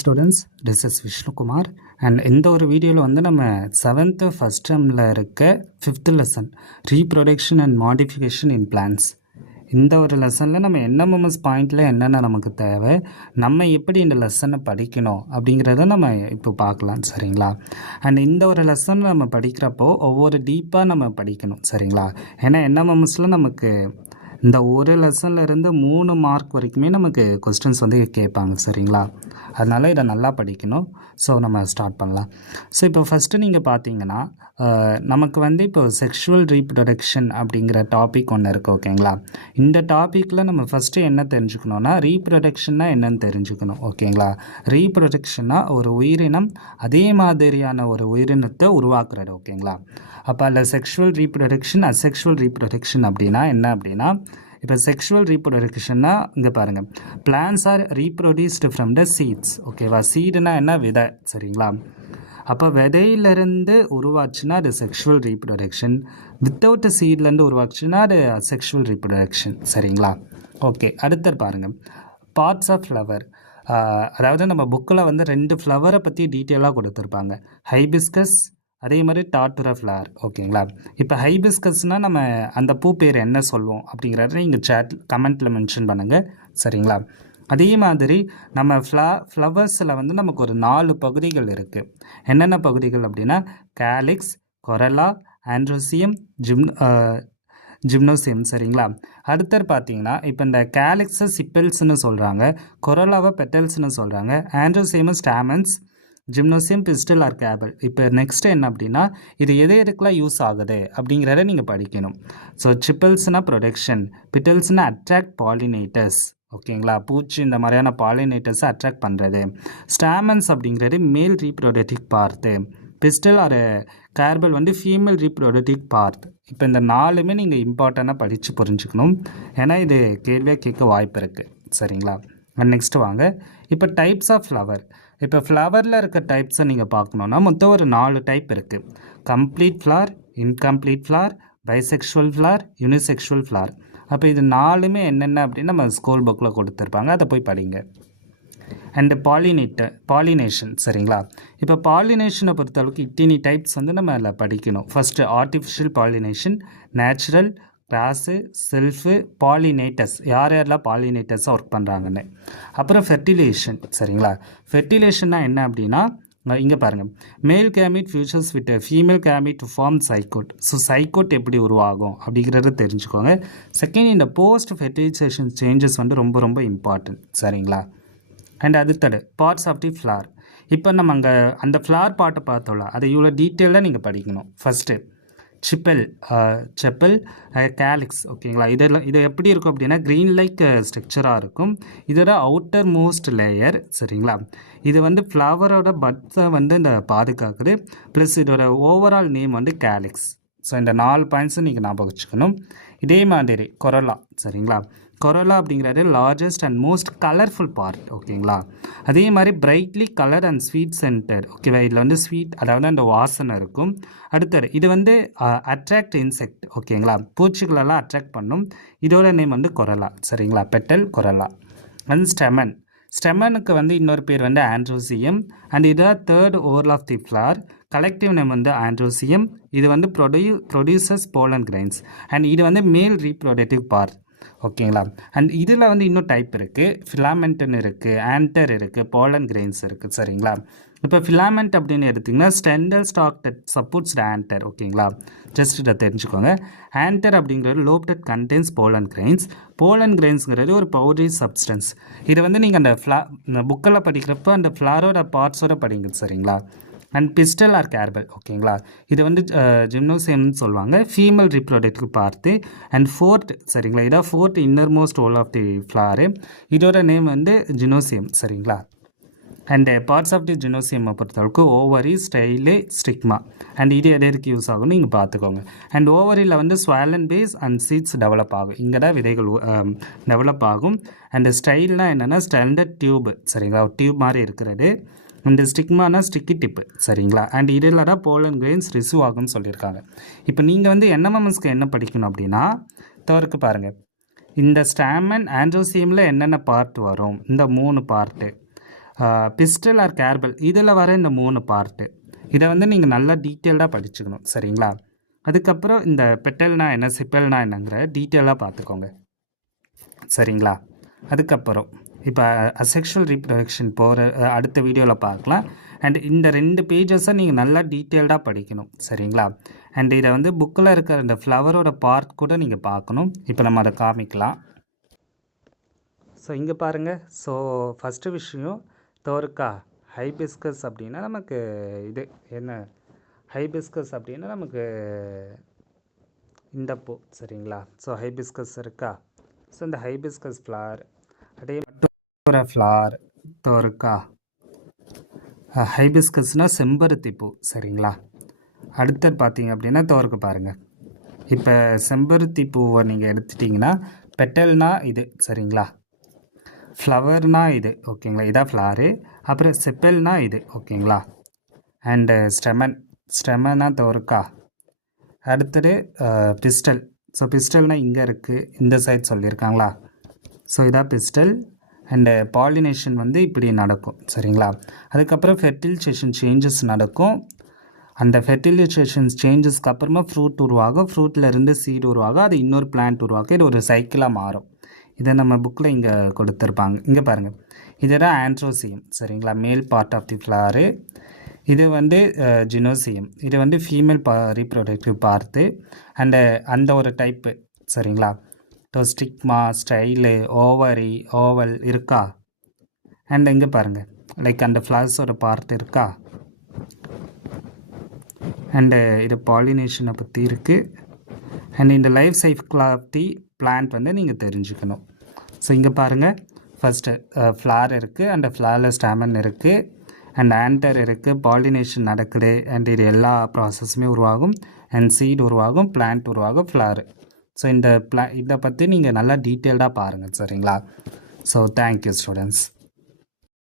Students, this is Vishnukumar. And இந்த ஒரு வீடியோவில் வந்து நம்ம 7th ஃபஸ்ட் டேர்மில் இருக்க 5th lesson reproduction and modification in plants. இந்த ஒரு லெசனில் நம்ம என்எம்எம்எஸ் பாயிண்டில் என்னென்ன நமக்கு தேவை, நம்ம எப்படி இந்த லெசனை படிக்கணும் அப்படிங்கிறத நம்ம இப்போ பார்க்கலாம். சரிங்களா? அண்ட் இந்த ஒரு லெசன் நம்ம படிக்கிறப்போ ஒவ்வொரு டீப்பாக நம்ம படிக்கணும். சரிங்களா? ஏன்னா என்எம்எம்எஸில் நமக்கு இந்த ஒரு லெசன்லேருந்து 3 மார்க் வரைக்குமே நமக்கு கொஸ்டின்ஸ் வந்து கேட்பாங்க. சரிங்களா? அதனால் இதை நல்லா படிக்கணும். ஸோ நம்ம ஸ்டார்ட் பண்ணலாம். ஸோ இப்போ ஃபஸ்ட்டு நீங்கள் பார்த்தீங்கன்னா நமக்கு வந்து இப்போ செக்ஷுவல் ரீப்ரொடக்ஷன் அப்படிங்கிற டாபிக் ஒன்று இருக்குது. ஓகேங்களா? இந்த டாப்பிக்கில் நம்ம ஃபஸ்ட்டு என்ன தெரிஞ்சுக்கணுன்னா, ரீப்ரொடக்ஷன்னா என்னன்னு தெரிஞ்சுக்கணும். ஓகேங்களா? ரீப்ரொடக்ஷன்னா ஒரு உயிரினம் அதே மாதிரியான ஒரு உயிரினத்தை உருவாக்குறது. ஓகேங்களா? அப்போ அதில் செக்ஷுவல் ரீப்ரொடக்ஷன், அசெக்ஷுவல் ரீப்ரொடக்ஷன் அப்படின்னா என்ன அப்படின்னா, இப்போ செக்ஷுவல் ரீப்ரொடக்ஷன்னா இங்கே பாருங்கள், plants are reproduced from the seeds. ஓகேவா? சீடுனா என்ன? விதை. சரிங்களா? அப்போ விதையிலேருந்து உருவாச்சுன்னா அது செக்ஷுவல் ரீப்ரொடக்ஷன், வித்தவுட் சீட்லேருந்து உருவாச்சுன்னா அது அசெக்ஷுவல் ரீப்ரொடக்ஷன். சரிங்களா? ஓகே, அடுத்து பாருங்கள், பார்ட்ஸ் ஆஃப் ஃப்ளவர். அதாவது நம்ம புக்கில் வந்து 2 ஃப்ளவரை பற்றி டீட்டெயிலாக கொடுத்துருப்பாங்க, ஹைபிஸ்கஸ் அதே மாதிரி டாட்டுரா ஃப்ளவர். ஓகேங்களா? இப்போ ஹைபிஸ்கஸ்னால் நம்ம அந்த பூ பேர் என்ன சொல்லுவோம் அப்படிங்கிறத நீங்கள் கமெண்ட்டில் மென்ஷன் பண்ணுங்கள். சரிங்களா? அதே மாதிரி நம்ம ஃப்ளவர்ஸில் வந்து நமக்கு ஒரு 4 பகுதிகள் இருக்குது. என்னென்ன பகுதிகள் அப்படின்னா, கேலிக்ஸ், கொரலா, ஆண்ட்ரோசியம், ஜிம்னோசியம். சரிங்களா? அடுத்தது பார்த்தீங்கன்னா, இப்போ இந்த கேலிக்ஸை சிப்பல்ஸ்னு சொல்கிறாங்க, கொரலாவை பெட்டல்ஸ்னு சொல்கிறாங்க, androecium stamens, gynoecium pistil or carpel. இப்போ நெக்ஸ்ட் என்ன அப்படின்னா, இது எதுக்கெல்லாம் யூஸ் ஆகுது அப்படிங்கிறத நீங்கள் படிக்கணும். ஸோ சிப்பல்ஸ்னால் ப்ரொடக்ஷன், பிட்டல்ஸ்னால் அட்ராக்ட் பாலினேட்டர்ஸ். ஓகேங்களா? பூச்சி இந்த மாதிரியான பாலினேட்டர்ஸை அட்ராக்ட் பண்ணுறது. ஸ்டாமன்ஸ் அப்படிங்கிறது male reproductive part, pistil or carpel வந்து ஃபீமேல் ரீப்ரொடக்டிவ் பார்ட். இப்போ இந்த 4மே நீங்கள் இம்பார்ட்டண்ட்டாக படித்து புரிஞ்சுக்கணும். ஏன்னா இது கேள்வியாக கேட்க வாய்ப்பு இருக்குது. சரிங்களா? நெக்ஸ்ட்டு வாங்க, இப்போ டைப்ஸ் ஆஃப் ஃப்ளவர். இப்போ ஃப்ளவரில் இருக்க டைப்ஸை நீங்கள் பார்க்கணுன்னா மொத்தம் ஒரு 4 டைப் இருக்குது. Complete flower, incomplete flower, bisexual flower, unisexual flower. அப்போ இது 4மே என்னென்ன அப்படின்னு நம்ம ஸ்கூல் புக்கில் கொடுத்துருப்பாங்க, அதை போய் படிங்க. And pollination. சரிங்களா? இப்போ பாலினேஷனை பொறுத்தளவுக்கு இத்தனை டைப்ஸ் வந்து நம்ம அதில் படிக்கணும். First artificial pollination, natural, cross, self, pollinators, யார் யாரெல்லாம் பாலினேட்டர்ஸாக ஒர்க் பண்ணுறாங்கன்னு. அப்புறம் ஃபெர்டிலேஷன். சரிங்களா? ஃபெர்டிலேஷன்னா என்ன அப்படின்னா, இங்கே பாருங்கள், male gamete fuses with female gamete to form zygote. So zygote எப்படி உருவாகும் அப்படிங்கிறத தெரிஞ்சுக்கோங்க. செகண்ட், இந்த போஸ்ட் ஃபெர்டிலைசேஷன் சேஞ்சஸ் வந்து ரொம்ப ரொம்ப இம்பார்ட்டன்ட். சரிங்களா? அண்ட் அடுத்தது பார்ட்ஸ் ஆஃப் தி ஃப்ளார். இப்போ நம்ம அங்கே அந்த ஃப்ளார் பார்ட்டை பார்த்தோம்ல, அதை இவ்வளோ டீட்டெயிலாக நீங்கள் படிக்கணும். First chappal, calyx. ஓகேங்களா? இது எப்படி இருக்கும் அப்படின்னா, க்ரீன் லைக் ஸ்ட்ரக்சராக இருக்கும். இதோட அவுட்டர் மோஸ்ட் லேயர். சரிங்களா? இது வந்து ஃப்ளவரோட பட்ஸை வந்து இந்த பாதுகாக்குது. ப்ளஸ் இதோட ஓவரால் நேம் வந்து கேலிக்ஸ். ஸோ இந்த 4 பாயிண்ட்ஸும் நீங்கள் ஞாபகம் வச்சுக்கணும். இதே மாதிரி கொரலா. சரிங்களா? கொரலா அப்படிங்கிறது largest and most colourful part. ஓகேங்களா? அதே மாதிரி brightly colour and sweet centre. ஓகேவா? இதில் வந்து ஸ்வீட், அதாவது அந்த வாசனை இருக்கும். அடுத்தது இது வந்து அட்ராக்ட் இன்செக்ட். ஓகேங்களா? பூச்சிகளெல்லாம் அட்ராக்ட் பண்ணும். இதோட நேம் வந்து கொரலா. சரிங்களா? பெட்டல், கொரலா. அண்ட் ஸ்டெமனுக்கு வந்து இன்னொரு பேர் வந்து ஆண்ட்ரோசியம். அண்ட் இதுதான் 3rd whorl of the flower. Collective name வந்து ஆண்ட்ரோசியம். இது வந்து ப்ரொடியூசஸ் போலன் கிரைன்ஸ். அண்ட் இது வந்து மேல் ரீப்ரொடக்டிவ் பார்ட். ஓகேங்களா? அண்ட் இதில் வந்து இன்னும் டைப் இருக்குது, ஃபிலாமெண்ட்னு இருக்குது, ஆன்டர் இருக்குது, போலன் கிரெயின்ஸ் இருக்குது. சரிங்களா? இப்போ ஃபிலாமெண்ட் அப்படின்னு எடுத்திங்கன்னா, slender stalk that supports the anther. ஓகேங்களா? ஜஸ்ட் இதை தெரிஞ்சுக்கோங்க. ஆன்டர் அப்படிங்கிறது lobe that contains pollen grains. Pollen கிரெயின்ஸுங்கிறது ஒரு பவுடரி சப்ஸ்டன்ஸ். இதை வந்து நீங்கள் அந்த புக்கில் படிக்கிறப்போ அந்த ஃப்ளாரோட பார்ட்ஸோட படிங்க. சரிங்களா? And pistil or carpel. ஓகேங்களா? இது வந்து ஜிம்னோசியம்னு சொல்லுவாங்க, ஃபீமேல் ரீப்ரொடக்டிவ் பார்த்து. அண்ட் 4th, சரிங்களா, இதான் 4th innermost whorl of the flower. இதோட நேம் வந்து ஜினோசியம். சரிங்களா? அண்டு பார்ட்ஸ் ஆஃப் தி ஜினோசியம்மை பொறுத்தளவுக்கு ஓவரி, ஸ்டைலு, ஸ்டிக்மா. அண்ட் இது எதற்கு யூஸ் ஆகும்னு நீங்கள் பார்த்துக்கோங்க. அண்ட் ஓவரியில் வந்து swollen base and seeds develop ஆகும். இங்கே தான் விதைகள் டெவலப் ஆகும். அண்டு ஸ்டைல்னால் என்னென்னா, ஸ்டாண்டர்ட் டியூப். சரிங்களா? டியூப் மாதிரி இருக்கிறது. இந்த ஸ்டிக்மானா ஸ்டிக்கி டிப்பு. சரிங்களா? அண்ட் இதில் தான் போலன் கிரெயின்ஸ் ரிசீவ் ஆகும்னு சொல்லியிருக்காங்க. இப்போ நீங்கள் வந்து என்எம்எம்எஸ்க்கு என்ன படிக்கணும் அப்படின்னா, தவறுக்கு பாருங்கள், இந்த ஸ்டாமன் ஆண்ட்ரோசியமில் என்னென்ன பார்ட் வரும், இந்த 3 பார்ட்டு. பிஸ்டல் ஆர் கேர்பல் இதில் வர இந்த 3 பார்ட்டு இதை வந்து நீங்கள் நல்லா டீட்டெயில்டாக படிச்சுக்கணும் சரிங்களா. அதுக்கப்புறம் இந்த பெட்டல்னா என்ன சிப்பல்னா என்னங்கிற டீட்டெயிலாக பார்த்துக்கோங்க சரிங்களா. அதுக்கப்புறம் இப்போ அசெக்ஷுவல் ரீப்ரொடக்ஷன் போகிற அடுத்த வீடியோவில் பார்க்கலாம். அண்ட் இந்த 2 பேஜஸை நீங்கள் நல்லா டீட்டெயில்டாக படிக்கணும் சரிங்களா. அண்ட் இதை வந்து புக்கில் இருக்கிற இந்த ஃப்ளவரோட பார்ட் கூட நீங்கள் பார்க்கணும். இப்போ நம்ம அதை காமிக்கலாம். ஸோ இங்கே பாருங்கள். ஸோ ஃபஸ்ட்டு விஷயம் தோற்கா ஹைபிஸ்கஸ் அப்படின்னா நமக்கு இது என்ன ஹைபிஸ்கஸ் அப்படின்னா நமக்கு இந்த பூ சரிங்களா. ஸோ ஹைபிஸ்கஸ் இருக்கா. ஸோ இந்த ஹைபிஸ்கஸ் ஃப்ளார் அதே ஃப்ளார் தோற்கா ஹைபிஸ்கஸ்னால் செம்பருத்தி பூ சரிங்களா. அடுத்தது பார்த்தீங்க அப்படின்னா தோற்கு பாருங்கள். இப்போ செம்பருத்தி பூவை நீங்கள் எடுத்துட்டிங்கன்னா பெட்டல்னா இது சரிங்களா. ஃப்ளவர்னா இது ஓகேங்களா. இதான் ஃப்ளாரு. அப்புறம் செப்பல்னா இது ஓகேங்களா. அண்டு ஸ்டெமனா தோற்கா. அடுத்தது பிஸ்டல். ஸோ பிஸ்டல்னால் இங்கே இருக்குது, இந்த சைட் சொல்லியிருக்காங்களா. ஸோ இதான் பிஸ்டல். அண்டு பாலினேஷன் வந்து இப்படி நடக்கும் சரிங்களா. அதுக்கப்புறம் ஃபெர்டிலைசேஷன் சேஞ்சஸ் நடக்கும். அந்த ஃபெர்டிலைசேஷன் சேஞ்சஸ்க்கு அப்புறமா ஃப்ரூட் உருவாகும். ஃப்ரூட்லேருந்து சீடு உருவாகும். அது இன்னொரு பிளான்ட் உருவாகும். இது ஒரு சைக்கிளாக மாறும். இதை நம்ம புக்கில் இங்கே கொடுத்துருப்பாங்க. இங்கே பாருங்கள். இதுதான் ஆண்ட்ரோசியம் சரிங்களா, மேல் பார்ட் ஆஃப் தி ஃப்ளாரு. இது வந்து ஜினோசியம். இது வந்து ஃபீமேல் ரீப்ரொடக்டிவ் பார்ட்டு. அண்டு அந்த ஒரு டைப்பு சரிங்களா. ஸ்டிக்மா ஸ்டைலு ஓவரி ஓவல் இருக்கா. அண்ட் இங்கே பாருங்கள் லைக் அந்த ஃப்ளவர்ஸோட பார்ட் இருக்கா. அண்டு இது பாலினேஷனை பற்றி இருக்குது. அண்ட் இந்த life cycle of the plant வந்து நீங்கள் தெரிஞ்சுக்கணும். ஸோ இங்கே பாருங்கள். ஃபஸ்ட்டு ஃப்ளார் இருக்குது. அந்த ஃப்ளாரில் ஸ்டாமன் இருக்குது. அண்ட் ஆன்டர் இருக்குது. பாலினேஷன் நடக்குது. அண்ட் இது எல்லா ப்ராசஸுமே உருவாகும். அண்ட் சீட் உருவாகும், பிளான்ட் உருவாகும், ஃப்ளார். ஸோ இதை பற்றி நீங்கள் நல்லா டீட்டெயில்டாக பாருங்கள் சரிங்களா. So thank you students.